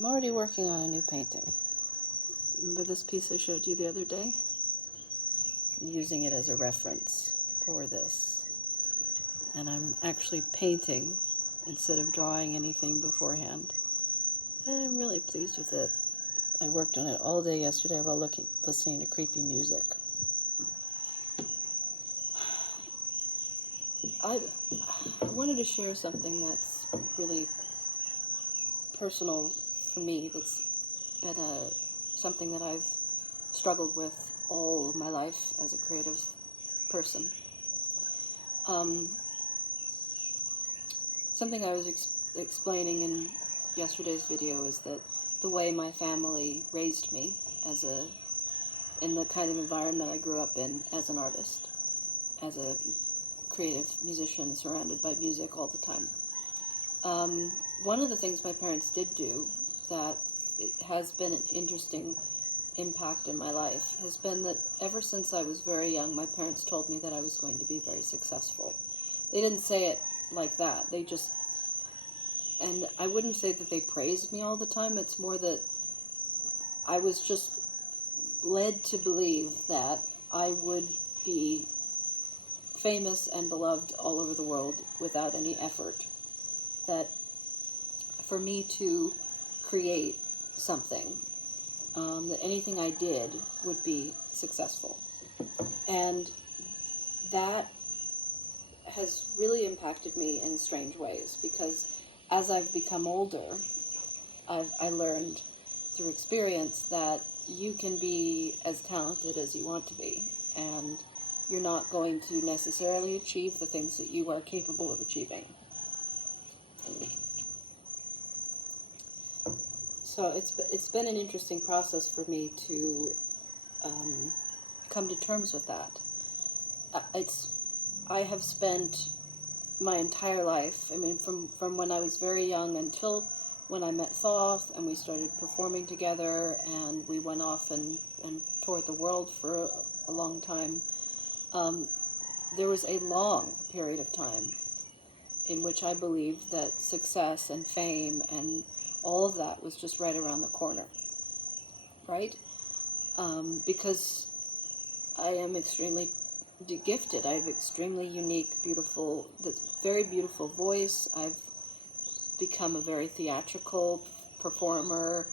I'm already working on a new painting. Remember this piece I showed you the other day? I'm using it as a reference for this. And I'm actually painting instead of drawing anything beforehand. And I'm really pleased with it. I worked on it all day yesterday while listening to creepy music. I wanted to share something that's really personal for me, that's been something that I've struggled with all my life as a creative person. Something I was explaining in yesterday's video is that the way my family raised me in the kind of environment I grew up in as an artist, as a creative musician surrounded by music all the time. One of the things my parents did do that it has been an interesting impact in my life has been that ever since I was very young, my parents told me that I was going to be very successful. They didn't say it like that. And I wouldn't say that they praised me all the time. It's more that I was just led to believe that I would be famous and beloved all over the world without any effort. That for me to create something, that anything I did would be successful. And that has really impacted me in strange ways, because as I've become older, I learned through experience that you can be as talented as you want to be, and you're not going to necessarily achieve the things that you are capable of achieving. So it's been an interesting process for me to come to terms with that. I have spent my entire life, I mean, from when I was very young until when I met Thoth and we started performing together and we went off and toured the world for a long time, there was a long period of time in which I believed that success and fame and all of that was just right around the corner, right? Because I am extremely gifted. I have extremely unique, very beautiful voice. I've become a very theatrical performer.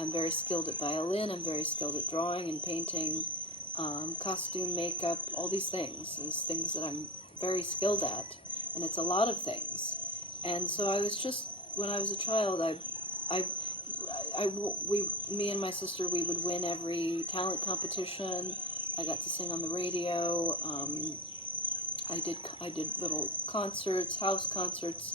I'm very skilled at violin. I'm very skilled at drawing and painting, costume, makeup, all these things. There's things that I'm very skilled at, and it's a lot of things. And so I was just, when I was a child, me and my sister, we would win every talent competition. I got to sing on the radio. I did little concerts, house concerts.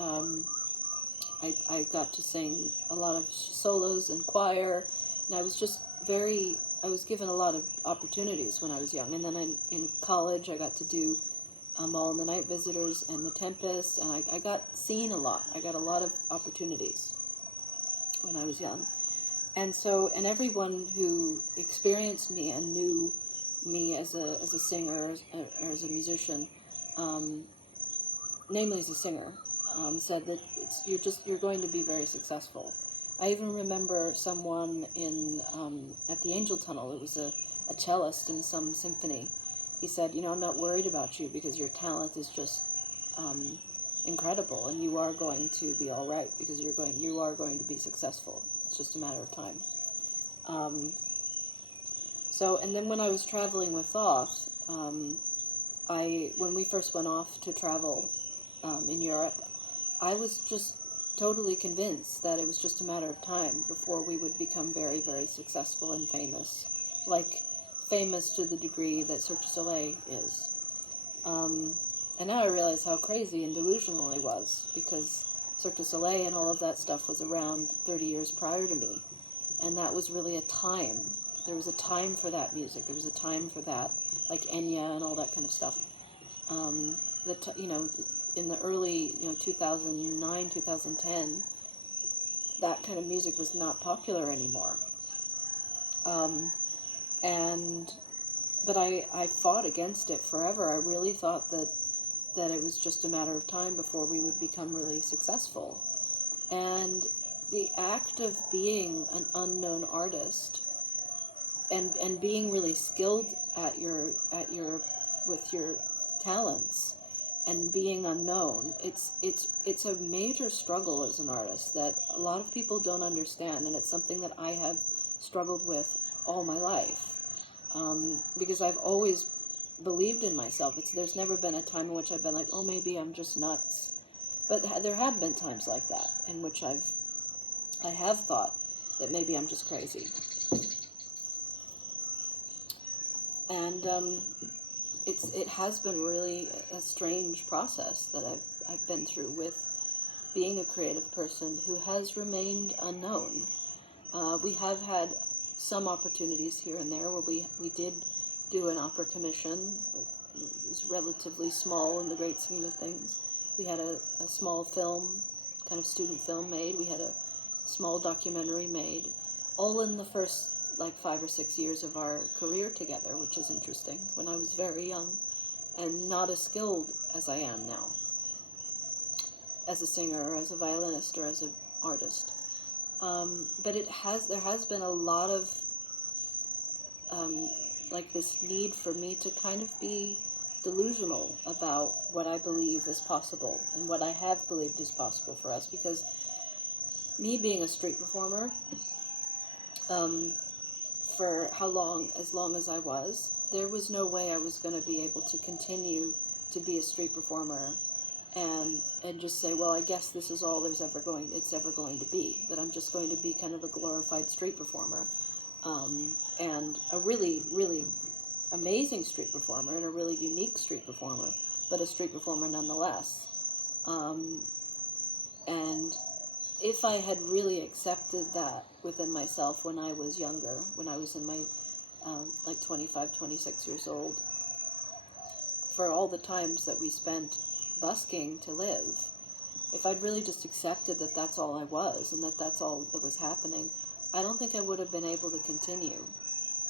I got to sing a lot of solos in choir, and I was given a lot of opportunities when I was young. And then in college, I got to do All in the Night Visitors and The Tempest, and I got seen a lot. I got a lot of opportunities when I was young. And so, everyone who experienced me and knew me as a singer or as a musician, namely as a singer, said that you're going to be very successful. I even remember someone at the Angel Tunnel. It was a cellist in some symphony. He said, I'm not worried about you because your talent is just incredible, and you are going to be all right because you are going to be successful. It's just a matter of time. And then when I was traveling with Thoth, when we first went off to travel in Europe, I was just totally convinced that it was just a matter of time before we would become very, very successful and famous, like famous to the degree that Cirque du Soleil is. And now I realize how crazy and delusional I was, because Cirque du Soleil and all of that stuff was around 30 years prior to me. And that was really a time. There was a time for that music. There was a time for that, like Enya and all that kind of stuff. In the early, 2009, 2010, that kind of music was not popular anymore. But I fought against it forever. I really thought that it was just a matter of time before we would become really successful. And the act of being an unknown artist and being really skilled at your with your talents and being unknown, it's a major struggle as an artist that a lot of people don't understand, and it's something that I have struggled with all my life, because I've always believed in myself. There's never been a time in which I've been like, oh, maybe I'm just nuts, but there have been times like that in which I have thought that maybe I'm just crazy. And it has been really a strange process that I've been through with being a creative person who has remained unknown. We have had some opportunities here and there where we did do an opera commission. It was relatively small in the great scheme of things. We had a small film, kind of student film made. We had a small documentary made, all in the first 5 or 6 years of our career together, which is interesting, when I was very young and not as skilled as I am now as a singer or as a violinist or as an artist. But there has been a lot of this need for me to kind of be delusional about what I believe is possible and what I have believed is possible for us, because me being a street performer, for as long as I was, there was no way I was going to be able to continue to be a street performer and just say, well, I guess this is all it's ever going to be, that I'm just going to be kind of a glorified street performer, and a really, really amazing street performer and a really unique street performer, but a street performer nonetheless. And if I had really accepted that within myself when I was younger, when I was in my 25, 26 years old, for all the times that we spent busking to live, if I'd really just accepted that that's all I was and that that's all that was happening, I don't think I would have been able to continue.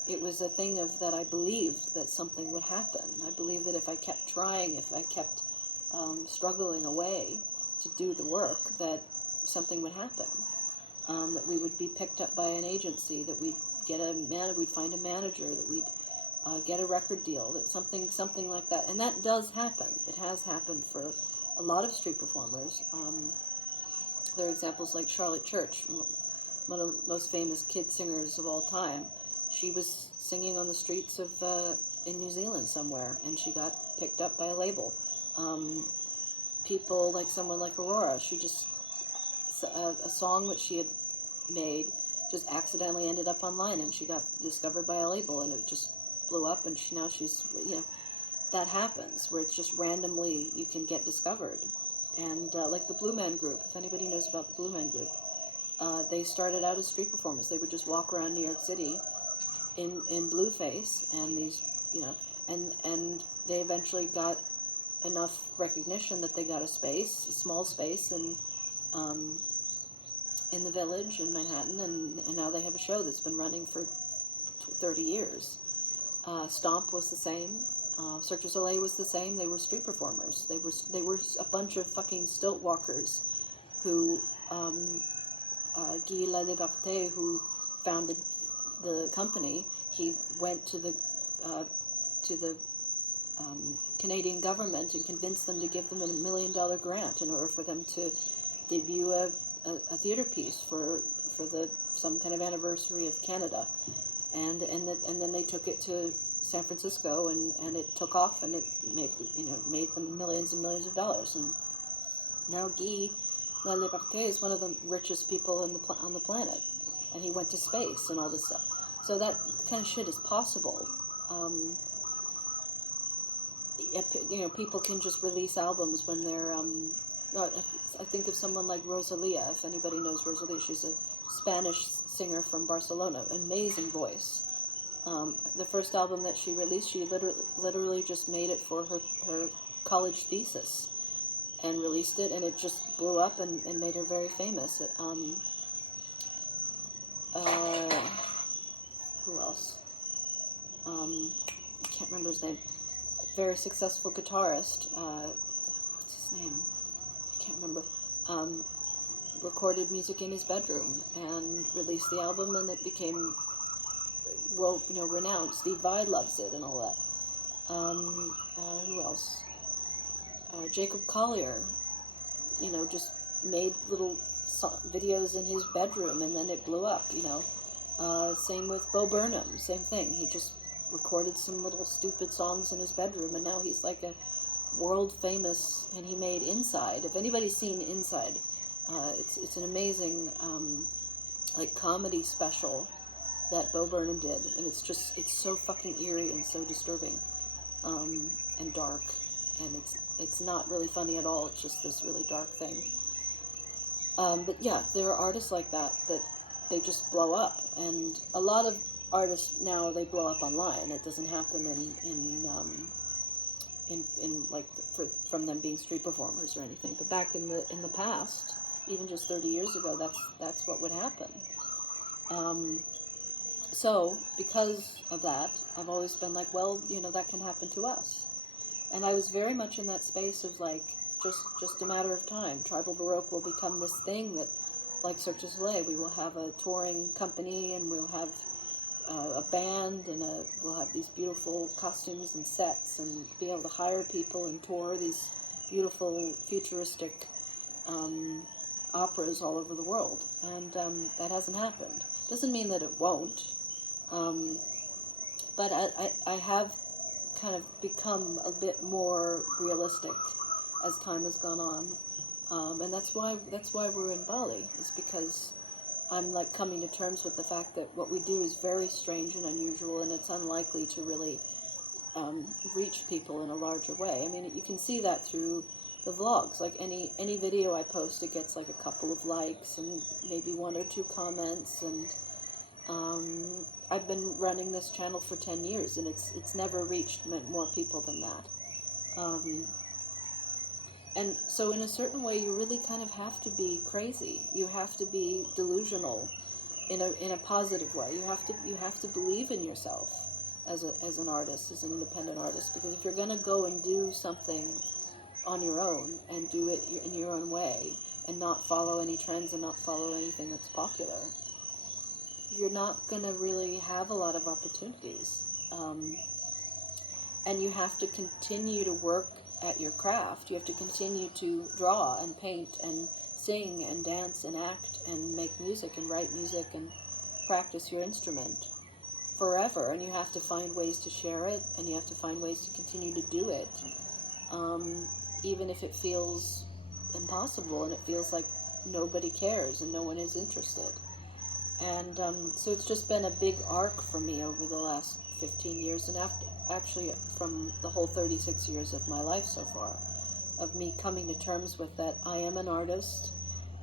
It was a thing of that I believed that something would happen. I believed that if I kept trying, if I kept struggling away to do the work, that something would happen, that we would be picked up by an agency, that we'd find a manager, that we'd get a record deal, that something like that. And that does happen. It has happened for a lot of street performers. There are examples like Charlotte Church, one of the most famous kid singers of all time. She was singing on the streets of in New Zealand somewhere, and she got picked up by a label. People like someone like Aurora, a song that she had made just accidentally ended up online, and she got discovered by a label, and it just blew up, and she's that happens, where it's just randomly you can get discovered. And like the Blue Man Group, if anybody knows about the Blue Man Group, they started out as street performers. They would just walk around New York City in blueface, and these, and they eventually got enough recognition that they got a small space, in the Village in Manhattan, and now they have a show that's been running for 30 years. Stomp was the same. Cirque du Soleil was the same. They were street performers. They were a bunch of fucking stilt walkers who, Guy Laliberté, who founded the company, he went to the Canadian government and convinced them to give them $1 million grant in order for them to debut a theater piece for some kind of anniversary of Canada, and then they took it to San Francisco, and it took off, and it made them millions and millions of dollars. And now Guy Laliberté is one of the richest people on the planet, and he went to space and all this stuff. So that kind of shit is possible. People can just release albums when they're I think of someone like Rosalia, if anybody knows Rosalia. She's a Spanish singer from Barcelona, amazing voice. The first album that she released, she literally just made it for her college thesis and released it, and it just blew up and made her very famous. Who else? I can't remember his name. Very successful guitarist. What's his name? I can't remember. recorded music in his bedroom and released the album, and it became world, renowned. Steve Vai loves it and all that. Who else? Jacob Collier, just made little videos in his bedroom, and then it blew up. Same with Burnham, same thing. He just recorded some little stupid songs in his bedroom, and now he's like a world famous. And he made Inside. If anybody's seen Inside, it's an amazing like comedy special that Burnham did, and it's so fucking eerie and so disturbing, and dark, and it's not really funny at all. It's just this really dark thing. But yeah, there are artists like that they just blow up, and a lot of artists now, they blow up online. It doesn't happen in like from them being street performers or anything. But back in the past, even just 30 years ago, that's what would happen. So because of that, I've always been like, well, that can happen to us. And I was very much in that space of like, just a matter of time. Tribal Baroque will become this thing that, like Cirque du Soleil, we will have a touring company, and we'll have a band, and we'll have these beautiful costumes and sets, and be able to hire people and tour these beautiful futuristic operas all over the world. And that hasn't happened. Doesn't mean that it won't. But I have kind of become a bit more realistic as time has gone on, and that's why we're in Bali, is because I'm like coming to terms with the fact that what we do is very strange and unusual, and it's unlikely to really reach people in a larger way. I mean, you can see that through the vlogs. Like any video I post, it gets like a couple of likes and maybe 1 or 2 comments, and I've been running this channel for 10 years, and it's never reached more people than that. And so in a certain way, you really kind of have to be crazy. You have to be delusional in a positive way. You have to believe in yourself as an artist, as an independent artist, because if you're going to go and do something on your own and do it in your own way and not follow any trends and not follow anything that's popular, you're not going to really have a lot of opportunities. And you have to continue to work at your craft. You have to continue to draw and paint and sing and dance and act and make music and write music and practice your instrument forever. And you have to find ways to share it, and you have to find ways to continue to do it, even if it feels impossible and it feels like nobody cares and no one is interested. And so it's just been a big arc for me over the last 15 years, and actually from the whole 36 years of my life so far, of me coming to terms with that I am an artist,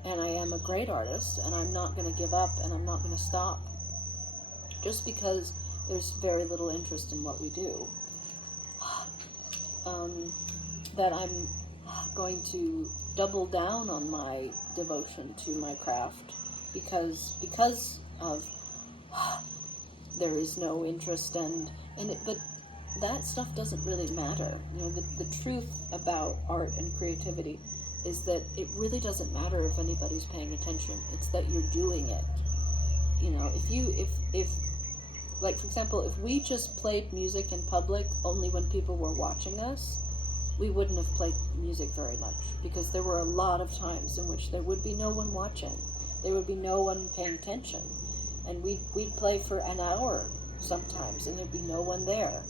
and I am a great artist, and I'm not going to give up, and I'm not going to stop just because there's very little interest in what we do. That I'm going to double down on my devotion to my craft because of there is no interest, but that stuff doesn't really matter. The truth about art and creativity is that it really doesn't matter if anybody's paying attention. It's that you're doing it. If like, for example, if we just played music in public only when people were watching us, we wouldn't have played music very much, because there were a lot of times in which there would be no one watching. There would be no one paying attention. And we'd play for an hour sometimes, and there'd be no one there.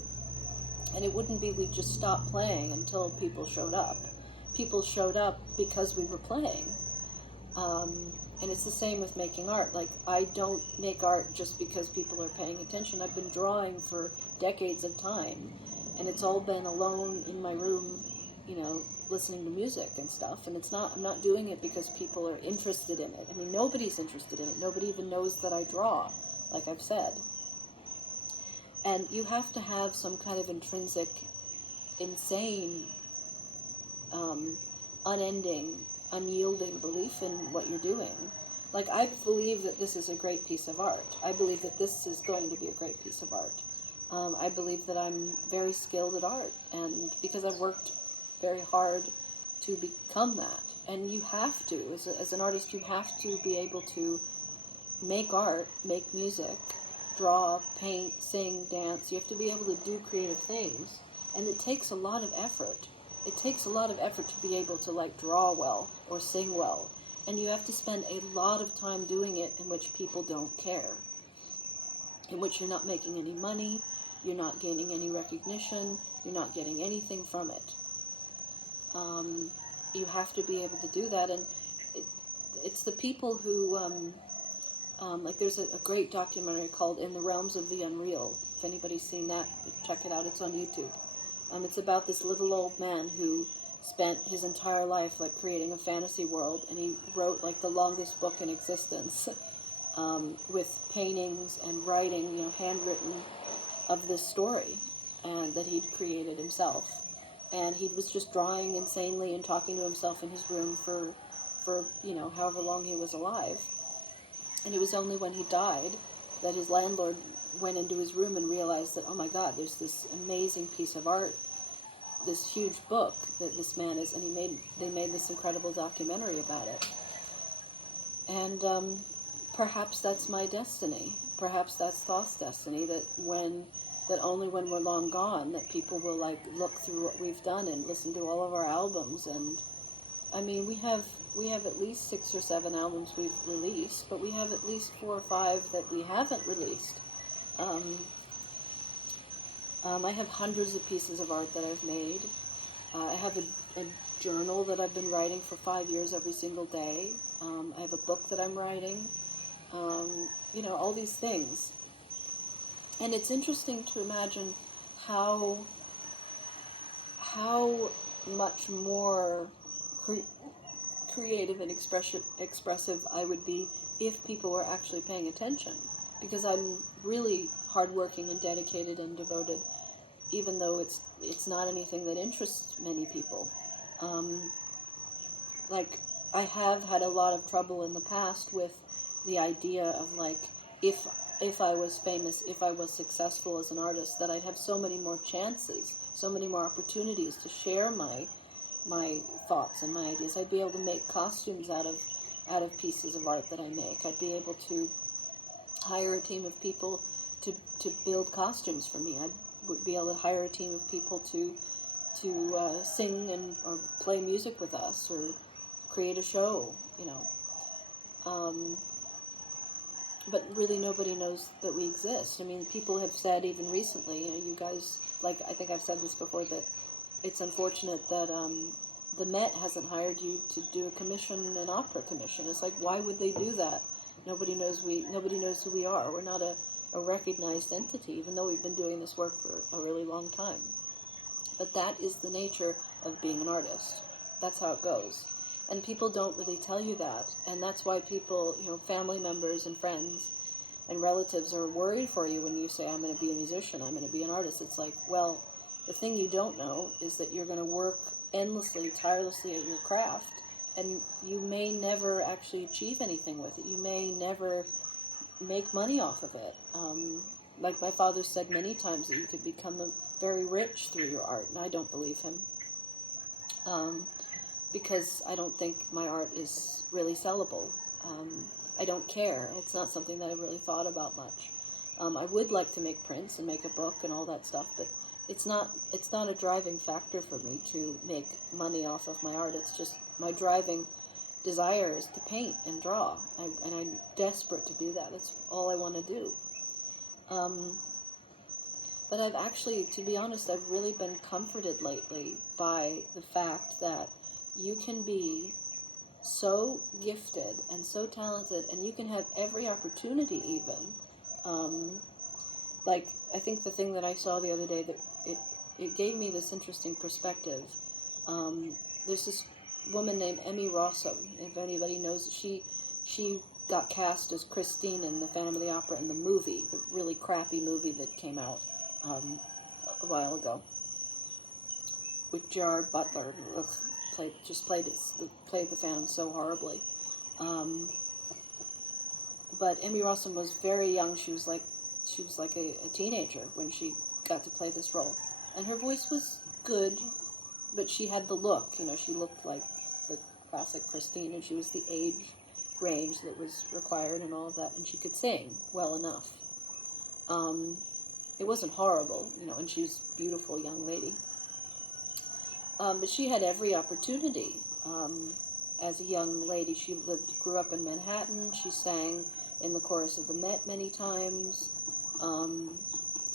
And it wouldn't be we'd just stop playing until people showed up. People showed up because we were playing. And it's the same with making art. Like, I don't make art just because people are paying attention. I've been drawing for decades of time, and it's all been alone in my room, listening to music and stuff. And I'm not doing it because people are interested in it. I mean, nobody's interested in it. Nobody even knows that I draw, like I've said. And you have to have some kind of intrinsic, insane, unending, unyielding belief in what you're doing. Like, I believe that this is a great piece of art. I believe that this is going to be a great piece of art. I believe that I'm very skilled at art, and because I've worked very hard to become that. And you have to, as an artist, you have to be able to make art, make music, draw, paint, sing, dance. You have to be able to do creative things. And it takes a lot of effort. It takes a lot of effort to be able to, like, draw well or sing well. And you have to spend a lot of time doing it in which people don't care, in which you're not making any money, you're not gaining any recognition, you're not getting anything from it. You have to be able to do that, and it's the people who, like, there's a great documentary called In the Realms of the Unreal. If anybody's seen that, check it out, it's on YouTube. It's about this little old man who spent his entire life, like, creating a fantasy world, and he wrote, like, the longest book in existence, with paintings and writing, handwritten, of this story, and that he'd created himself. And he was just drawing insanely and talking to himself in his room for however long he was alive. And it was only when he died that his landlord went into his room and realized that, oh my God, there's this amazing piece of art, this huge book that this man is, and they made this incredible documentary about it. And perhaps that's my destiny. Perhaps that's Thoth's destiny, that only when we're long gone that people will, like, look through what we've done and listen to all of our albums. And I mean, we have at least 6 or 7 albums we've released, but we have at least 4 or 5 that we haven't released. I have hundreds of pieces of art that I've made. I have a journal that I've been writing for 5 years every single day. I have a book that I'm writing. All these things. And it's interesting to imagine how much more creative and expressive I would be if people were actually paying attention. Because I'm really hardworking and dedicated and devoted, even though it's not anything that interests many people. Like, I have had a lot of trouble in the past with the idea of, like, if I was famous, if I was successful as an artist, that I'd have so many more chances, so many more opportunities to share my thoughts and my ideas. I'd be able to make costumes out of pieces of art that I make. I'd be able to hire a team of people to build costumes for me. I would be able to hire a team of people to sing or play music with us, or create a show, But really nobody knows that we exist. I mean, people have said even recently, you guys, like, I think I've said this before, that it's unfortunate that the Met hasn't hired you to do an opera commission. It's like, why would they do that? Nobody knows who we are. We're not a recognized entity, even though we've been doing this work for a really long time. But that is the nature of being an artist. That's how it goes. And people don't really tell you that. And that's why people, family members and friends and relatives are worried for you when you say, I'm going to be a musician, I'm going to be an artist. It's like, well, the thing you don't know is that you're going to work endlessly, tirelessly at your craft, and you may never actually achieve anything with it. You may never make money off of it. Like my father said many times, that you could become very rich through your art, and I don't believe him. Because I don't think my art is really sellable. I don't care. It's not something that I really thought about much. I would like to make prints and make a book and all that stuff, but it's not a driving factor for me to make money off of my art. It's just my driving desire is to paint and draw, and I'm desperate to do that. It's all I want to do. But I've actually, to be honest, I've really been comforted lately by the fact that you can be so gifted and so talented, and you can have every opportunity even. Like, I think the thing that I saw the other day, that it gave me this interesting perspective. There's this woman named Emmy Rossum, if anybody knows, she got cast as Christine in the Phantom of the Opera in the movie, the really crappy movie that came out a while ago, with Gerard Butler. Played the Phantom so horribly. But Emmy Rossum was very young. She was like a teenager when she got to play this role, and her voice was good, but she had the look, she looked like the classic Christine, and she was the age range that was required and all of that, and she could sing well enough. It wasn't horrible, and she was a beautiful young lady. But she had every opportunity. As a young lady, she grew up in Manhattan. She sang in the chorus of the Met many times.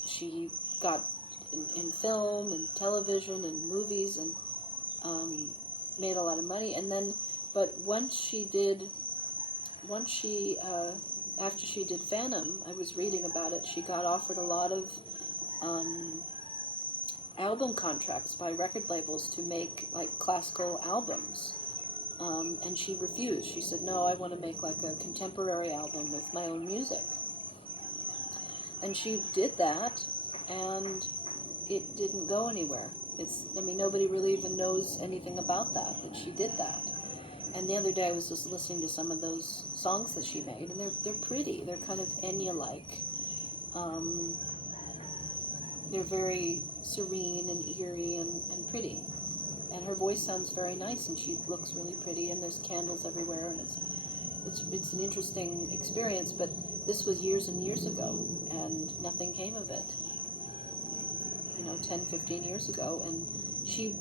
She got in film and television and movies and made a lot of money. And then, but after she did Phantom, I was reading about it, she got offered a lot of album contracts by record labels to make like classical albums. And she refused. She said, no, I want to make like a contemporary album with my own music. And she did that, and it didn't go anywhere. Nobody really even knows anything about that she did that. And the other day I was just listening to some of those songs that she made, and they're pretty. They're kind of Enya-like. They're very serene and eerie and pretty. And her voice sounds very nice, and she looks really pretty, and there's candles everywhere, and it's an interesting experience, but this was years and years ago, and nothing came of it. 10, 15 years ago, and she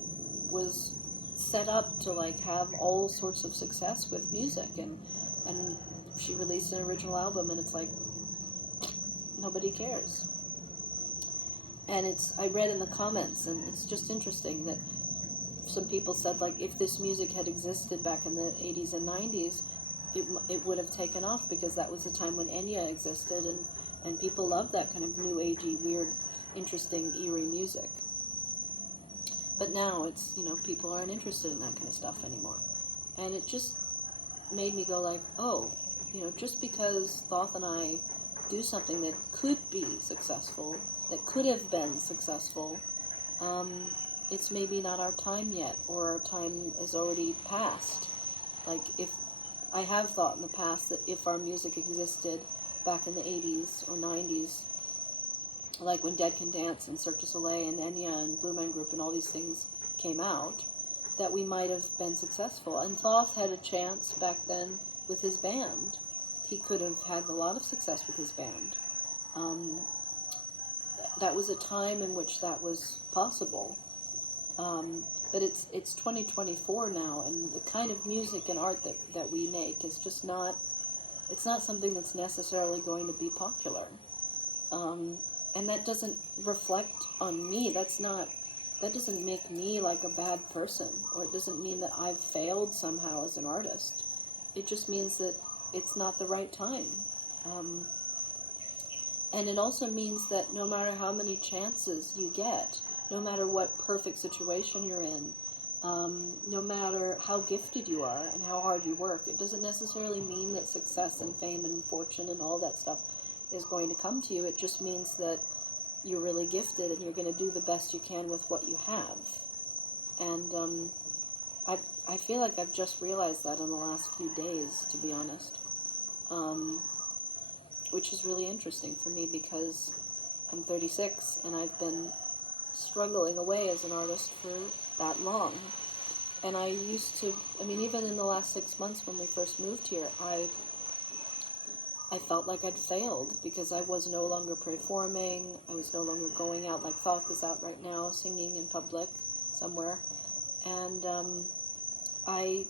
was set up to like have all sorts of success with music, and she released an original album, and it's like nobody cares. And I read in the comments, and it's just interesting that some people said, like, if this music had existed back in the 80s and 90s, it would have taken off, because that was the time when Enya existed, and people loved that kind of new agey, weird, interesting, eerie music. But now it's, people aren't interested in that kind of stuff anymore. And it just made me go like, oh, just because Thoth and I do something that could be successful, that could have been successful, it's maybe not our time yet, or our time is already past. Like, if I have thought in the past that if our music existed back in the 80s or 90s, like when Dead Can Dance and Cirque Du Soleil and Enya and Blue Man Group and all these things came out, that we might have been successful. And Thoth had a chance back then with his band. He could have had a lot of success with his band. That was a time in which that was possible. But it's 2024 now, and the kind of music and art that we make is just not, it's not something that's necessarily going to be popular. And that doesn't reflect on me. That doesn't make me like a bad person, or it doesn't mean that I've failed somehow as an artist. It just means that it's not the right time. And it also means that no matter how many chances you get, no matter what perfect situation you're in, no matter how gifted you are and how hard you work, it doesn't necessarily mean that success and fame and fortune and all that stuff is going to come to you. It just means that you're really gifted and you're going to do the best you can with what you have. And I feel like I've just realized that in the last few days, to be honest, which is really interesting for me, because I'm 36 and I've been struggling away as an artist for that long. And I used to, even in the last 6 months when we first moved here, I felt like I'd failed, because I was no longer performing, I was no longer going out, like Thoth is out right now, singing in public somewhere, and I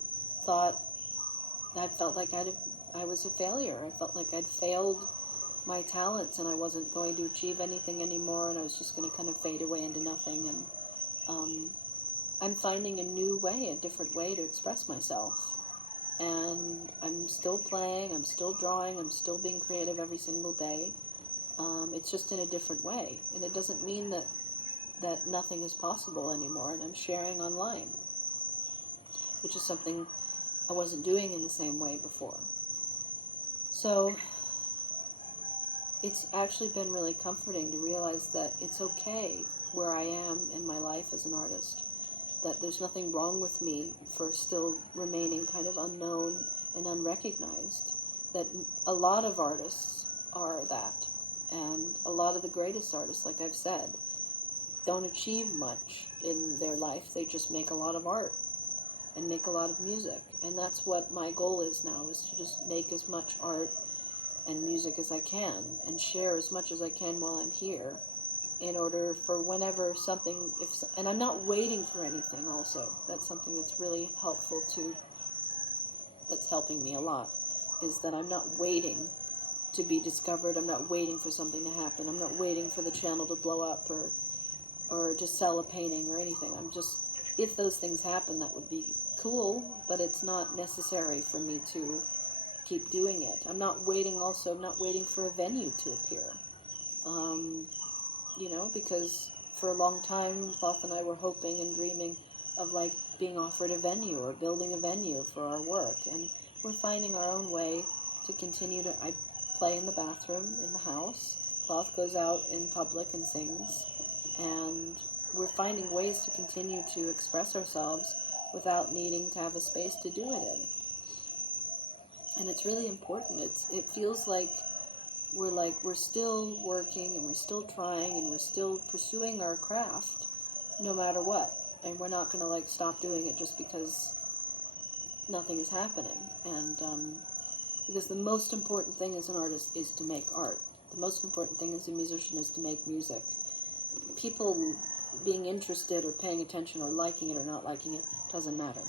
felt like I was a failure. I felt like I'd failed my talents, and I wasn't going to achieve anything anymore, and I was just going to kind of fade away into nothing. And I'm finding a new way, a different way to express myself. And I'm still playing, I'm still drawing, I'm still being creative every single day. It's just in a different way. And it doesn't mean that nothing is possible anymore, and I'm sharing online, which is something I wasn't doing in the same way before. So it's actually been really comforting to realize that it's okay where I am in my life as an artist, that there's nothing wrong with me for still remaining kind of unknown and unrecognized, that a lot of artists are that, and a lot of the greatest artists, like I've said, don't achieve much in their life. They just make a lot of art and make a lot of music. And that's what my goal is now, is to just make as much art and music as I can and share as much as I can while I'm here, in order for whenever something, and I'm not waiting for anything also. That's something that's really helpful too, that's helping me a lot, is that I'm not waiting to be discovered. I'm not waiting for something to happen. I'm not waiting for the channel to blow up or just sell a painting or anything. I'm just, if those things happen, that would be cool, but it's not necessary for me to keep doing it. I'm not waiting for a venue to appear. Because for a long time, Thoth and I were hoping and dreaming of like being offered a venue or building a venue for our work, and we're finding our own way to continue to. I play in the bathroom in the house. Thoth goes out in public and sings, and we're finding ways to continue to express ourselves without needing to have a space to do it in. And it's really important. It feels like we're still working and we're still trying and we're still pursuing our craft no matter what. And we're not going to stop doing it just because nothing is happening. And because the most important thing as an artist is to make art. The most important thing as a musician is to make music. People being interested or paying attention or liking it or not liking it doesn't matter.